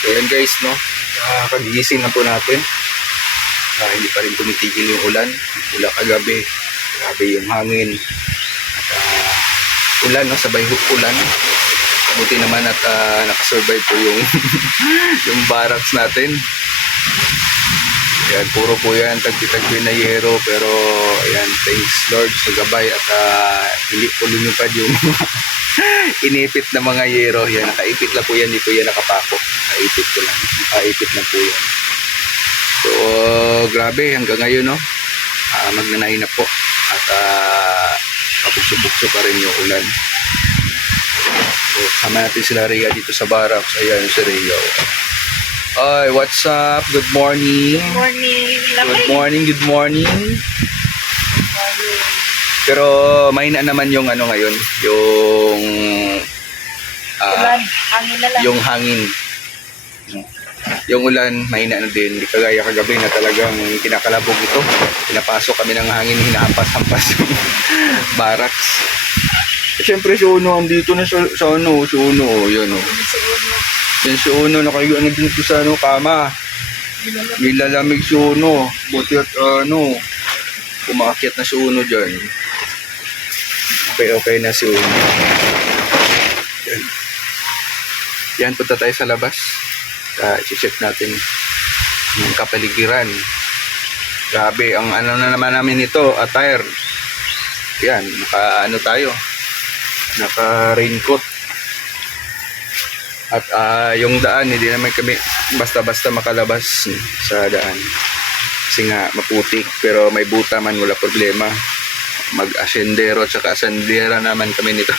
So yan guys, no? Kagigising na po natin. Hindi pa rin tumitigil yung ulan. Mula kagabi. Grabe yung hangin. At ulan, no? Sabay ulan. Buti naman at nakasurvive po yung yung barracks natin. Yan, puro po yan tagpi-tagpi na yero, pero ayan, thanks Lord sa gabay at hindi po lumipad yung inipit na mga yero. Yan, nakaipit lang po yan, hindi po yan nakapako. Nakaipit ko lang, nakaipit na po yan. So grabe hanggang ngayon, no? Magnanay na po at kapugso-bugso pa rin yung ulan. So sama natin sila Rhea dito sa barracks. Ayan si Rhea. Ay, what's up? Good morning. Good morning. Good morning, good morning. Pero mahina naman yung ano ngayon, yung Ulan, hangin na lang. yung hangin. Yung ulan, mahina na din. Hindi kagaya kagabi na talagang kinakalabog ito. Pinapasok kami ng hangin, hinahampas-hampas yung barracks. Siyempre si Uno, andito na sa ano, si Uno, yun o. Yan si Uno, nakahiga na din ito sa ano, kama. Nilalamig si Uno. Buti at ano, kumaakyat na si Uno dyan. Okay na si Uno. Yan. Yan, punta tayo sa labas. I-check natin yung kapaligiran. Grabe, ang ano na naman namin ito, attire. Yan, naka ano tayo. Naka raincoat. At yung daan, hindi naman kami basta-basta makalabas sa daan. Kasi nga maputik, pero may buta man, wala problema. Mag-asendero at saka asendera naman kami nito.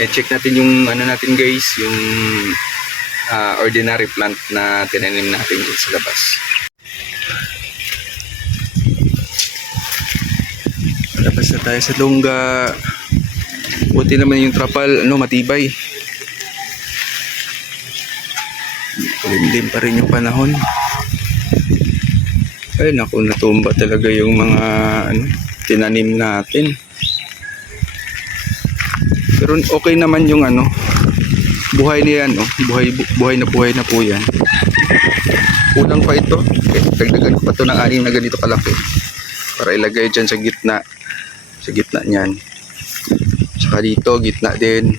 Check natin yung ano natin guys, yung ordinary plant na tinanim natin dito sa labas. Labas na tayo sa lungga. Buti naman yung trapal, ano, matibay. Limlim pa rin yung panahon. Ay naku, natumba talaga yung mga ano, tinanim natin. Pero okay naman yung ano, buhay na yan, no? Buhay na po yan. Kulang pa ito. Dagdagan ko pa ito ng anim na ganito kalaki para ilagay dyan sa gitna. Sa gitna niyan. Tsaka dito, gitna din.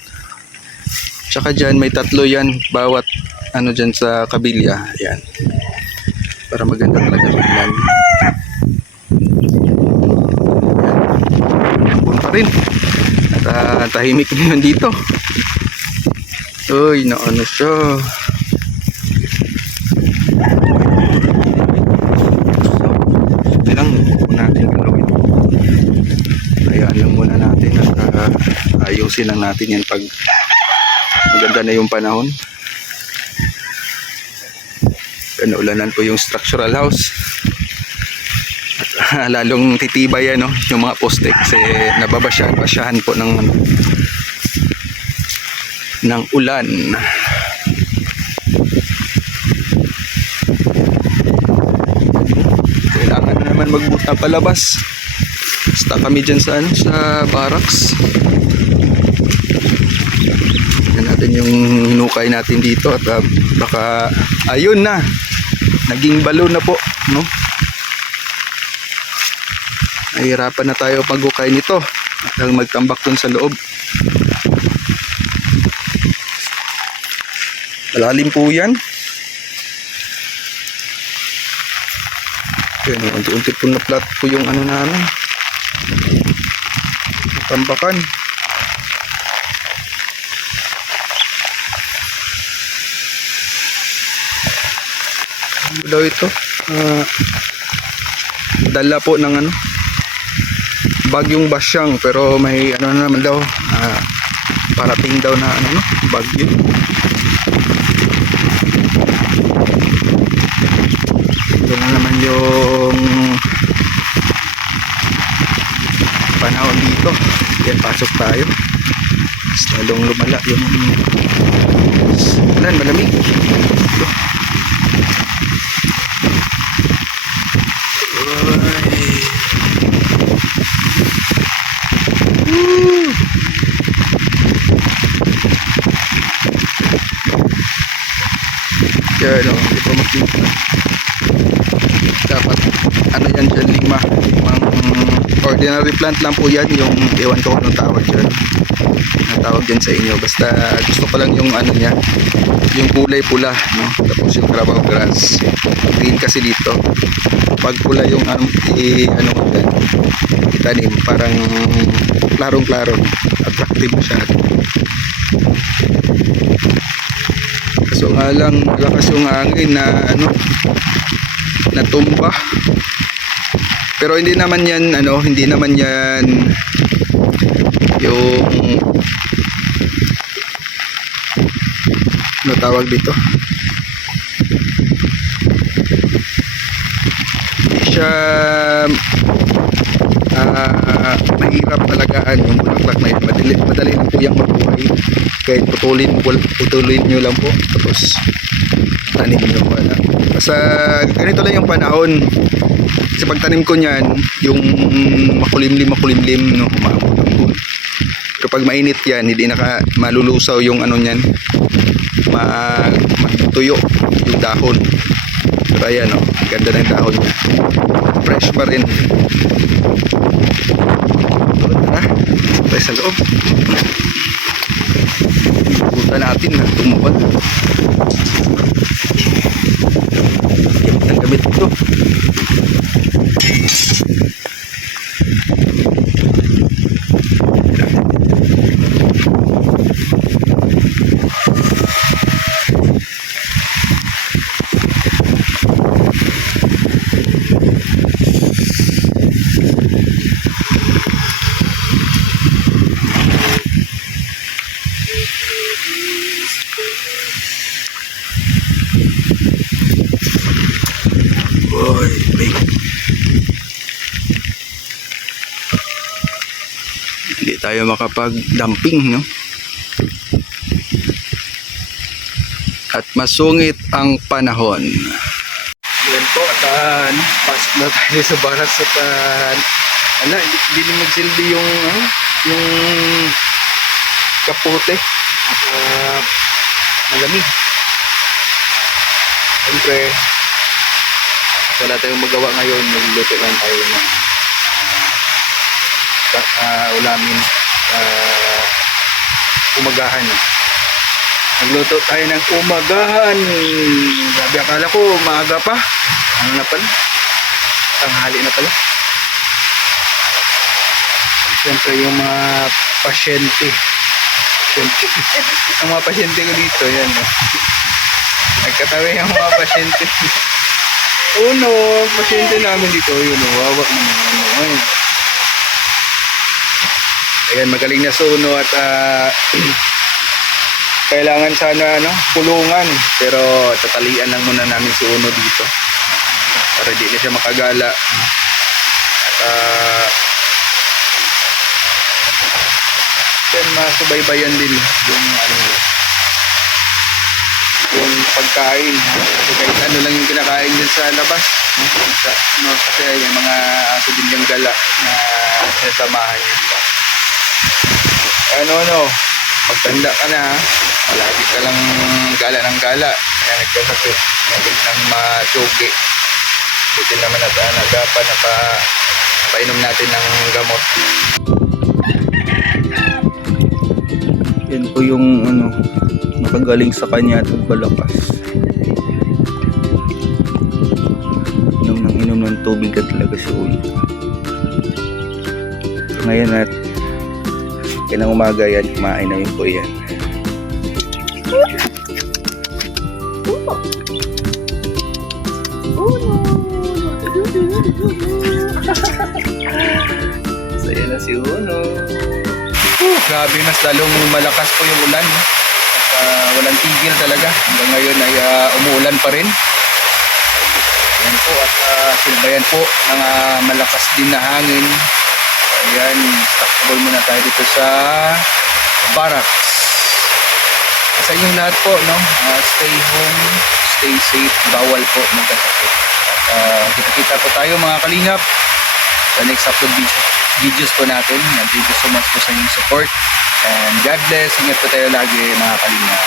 Tsaka dyan, may tatlo yan. Bawat ano dyan sa kabilya. Ayan. Para maganda talaga tingnan. Napun pa rin. At tahimik naman dito. Uy, na ano siya. Lang natin gawin. Ayan lang muna natin at ayusin lang natin yan pag maganda na yung panahon. Ulanan po yung structural house at lalong titibay yan, no? Yung mga poste kasi nababasyahan po ng ulan. Kailangan na naman magbuot ng palabas. Basta kami dyan sa, ano, sa barracks. Yan natin yung hinukay natin dito at baka ayun na, naging balon na po, no? Nahihirapan na tayo maghukay nito at magtambak dun sa loob. Malalim po yan. Yan, unti-unti po na-flat po yung ano namin, tambakan. Ano daw ito? Dala po ng ano, bagyong Basyang, pero may ano na naman daw, parating daw na ano, bagyo. Ito na naman yung panahon dito. Yan, pasok tayo. Mas lalong lumala yung ulan, malamig. Ito. Yan o, hindi pa makita. Dapat ano yan dyan, limang ordinary plant lang po yan, yung ewan ko kung anong tawag dyan, ang tawag dyan sa inyo. Basta gusto ko lang yung ano niya, yung kulay pula, no? Tapos yung Carabao grass, green kasi dito. Pag pula yung ano mo dyan, itanim, parang klarong klaro, attractive siya. Kaso nga lang, lakas yung hangin na ano, natumba. Pero hindi naman yan hindi naman yan yung ano tawag dito, hindi siya mahirap talagaan yung bulaklak na yun. Madali lang po yung mabuhay, kahit putulin nyo lang po, tapos tanim nyo wala. Basta ganito lang yung panahon, kasi pag tanim ko nyan, yung makulimlim, no, umambon. Pero pag mainit yan, hindi malulusaw yung ano nyan, matuyo yung dahon. Pero ayan, no, ganda ng dahon niya, fresh pa rin. Tayo sa loob, pupunta natin na tumupad. Ang gamit ito. Hindi tayo makapag-dumping, no? At masungit ang panahon. Yan po, at pasok na tayo sa baras at hindi na magsilbi yung kapote at malamig. Siyempre, wala tayong magawa ngayon, magluluto lang tayo ng ulamin umagahan. Nagluto tayo ng umagahan. Grabe, akala ko maaga pa. Ano na pala? Tanghali na pala. Siyempre yung mga pasyente. Ang mga pasyente ko dito, yan. Nagkatawi ang mga pasyente. Uno, pasyente namin dito, yun, wawak naman. Ayan, magaling na sa uno at kailangan sana pulungan, pero tatalian lang muna namin si uno dito para di na siya makagala. At then masubaybayan din yung pagkain, kasi kahit ano lang yung kinakain dyan sa labas, kasi yung mga aso din yung gala na sinasamahan yun. Pagtanda ka na, palagi ka lang gala ng gala, kaya nagkasakit, nagkasakit ng matsugi. Buti naman at nagapan na painom natin ng gamot. Yan po yung nakagaling sa kanya at balakas. Inom ng tubig at talaga si ulo. So ngayon at kailang umaga yan, kumain na yun po yan. Saya na si Uno. Grabe, mas lalong malakas po yung ulan. Walang tigil talaga. Hanggang ngayon ay umuulan pa rin. Ayan po, at silbayan po ng malakas din na hangin. Ayan, takbol muna tayo dito sa barracks. Sa inyong lahat po, stay home, stay safe, bawal po magkasakit. At kita-kita po tayo mga kalingap sa next upload videos po natin. And thank you so much po sa inyong support. And God bless. Ingat po tayo lagi mga kalingap.